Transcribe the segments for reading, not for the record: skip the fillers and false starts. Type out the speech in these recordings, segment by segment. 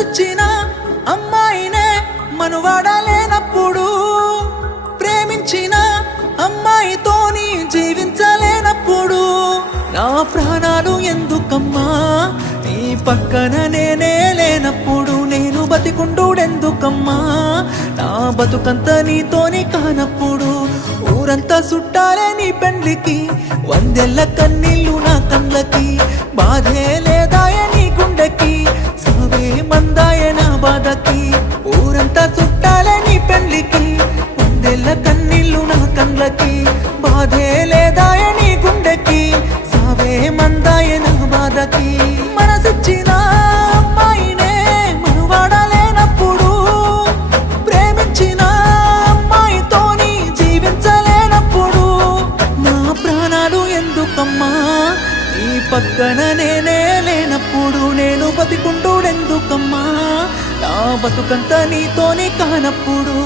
మనసిచ్చిన అమ్మాయినే మనువాడలేనప్పుడు, ప్రేమించిన అమ్మాయితోని జీవించలేనప్పుడు నా ప్రాణాలు ఎందుకమ్మా నీ పక్కన నేనే లేనప్పుడు, నేను బతికుండుడెందుకమ్మా నా బతుకంత నీతోని కానప్పుడు. ఊరంతా చుట్టాలే నీ పెండ్లికి, వందెల్ల కన్నీళ్ళు నా కళ్ళకి, బాధే లేదాయ నీ గుండెకి, సావే మందాయ నా బాధకి. ఊరంతా చుట్టాలే నీ పెండ్లికి, వందెల్ల కన్నీళ్ళు నా కళ్ళకి, బాధే లేదాయ నీ గుండెకి, సావే మందాయ నా బాధకి. మనసిచ్చిన అమ్మాయినే మనువాడలేనప్పుడు, ప్రేమించిన అమ్మాయితోని జీవించలేనప్పుడు నా ప్రాణాలు ఎందుకమ్మా నీ పక్కన నేనే లేనప్పుడు, నేను బతికుండుడెందుకమ్మా నా బతుకంత నీతోని కానప్పుడు.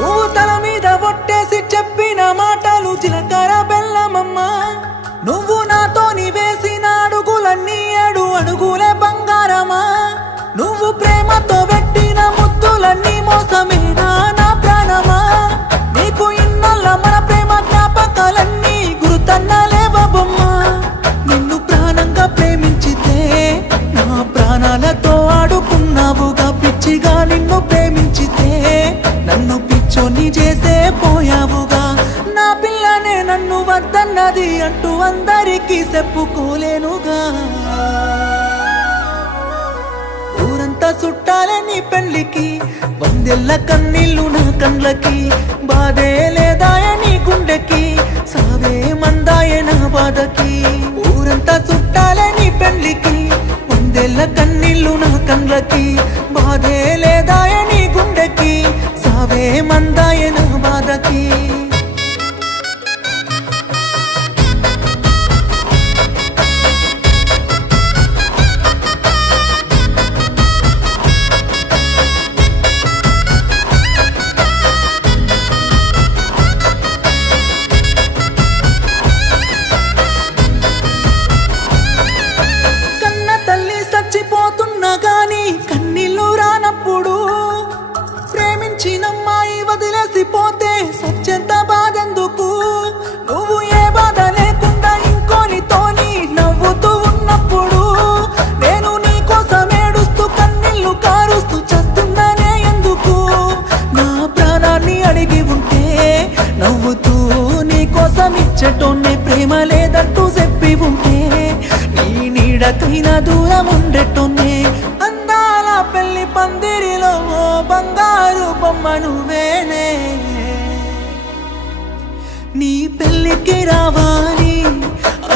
నువ్వు తల మీద ఒట్టేసి చెప్పిన మాటలు జీలకర్ర బెల్లమమ్మా, నువ్వు నాతోని వేసిన అడుగులన్నీ 7 అడుగులే బంగారమా, నువ్వు ప్రేమతో పెట్టిన ముద్దులన్నీ మోసమేనా నా ప్రాణమా, నీకు ఇన్నల్ల మన ప్రేమ జ్ఞాపకాలన్నీ గుర్తన్నలేవమ్మా. నిన్ను ప్రాణంగా ప్రేమించితే నా ప్రాణాలతో ఆడుకున్నావుగా, పిచ్చిగా నిన్ను ప్రేమించితే నన్ను పిచ్చోని చేసే పోయావుగా. నా పిల్లనే నన్ను వద్దన్నది అంటూ అందరికీ చెప్పుకోలేనుగా. ఊరంతా చుట్టాలే నీ పెళ్లికి, వందెల్ల కన్నీళ్ళు నా కళ్ళకి, బాధే లేదాయ నీ గుండెకి, సావే మందాయ నా బాధకి. ఊరంతా చుట్టాలే నీ పెళ్లికి, వందెల్ల కన్నీళ్ళు నా కళ్ళకి, బాధే లేదాయ నీ గుండెకి, సావే మందాయ నా బాధకి. కన్న తల్లి చచ్చిపోతున్నా గాని కన్నీళ్ళు రానప్పుడు, ప్రేమించినమ్మాయి వదిలేసిపోతే సత్యంత బాధెందుకు, నువ్వు ఏ బాధ లేకుండా ఇంకోనితోని నవ్వుతూ ఉన్నప్పుడు, నేను నీ కోసం ఏడుస్తూ కన్నీళ్ళు కారుస్తూ చస్తున్నానే ఎందుకు. నా ప్రాణాన్ని అడిగి ఉంటే నవ్వుతూ నీ కోసం ఇచ్చటోనే, ప్రేమ లేదంటూ చెప్పి ఉంటే నీ నీడకైనా దూరం ఉండేటోనే. అందాల పెళ్లి పందిరిలో బంగారు బొమ్మ నువ్వేనే, నీ పెళ్లికి రావాలి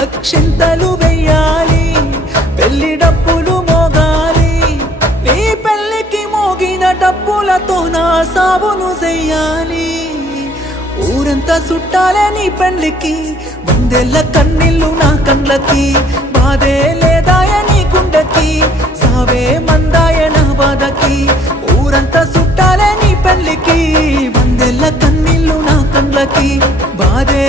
అక్షింతలు వెయ్యాలి, పెళ్లి డప్పులు మోగాలి, నీ పెళ్లికి మోగిన డప్పులతో నా సావును చెయ్యాలి. ఊరంతా చుట్టాలే నీ పెళ్లికి, వందెల్ల కన్నీళ్ళు నా కళ్ళకి, బాధే లేదాయ నీ గుండెకి, సావే మందాయ నా బాధకి. ఊరంతా చుట్టాలే నీ పెళ్లికి, వందెల్ల కన్నీళ్ళు నా కళ్ళకి, బాధే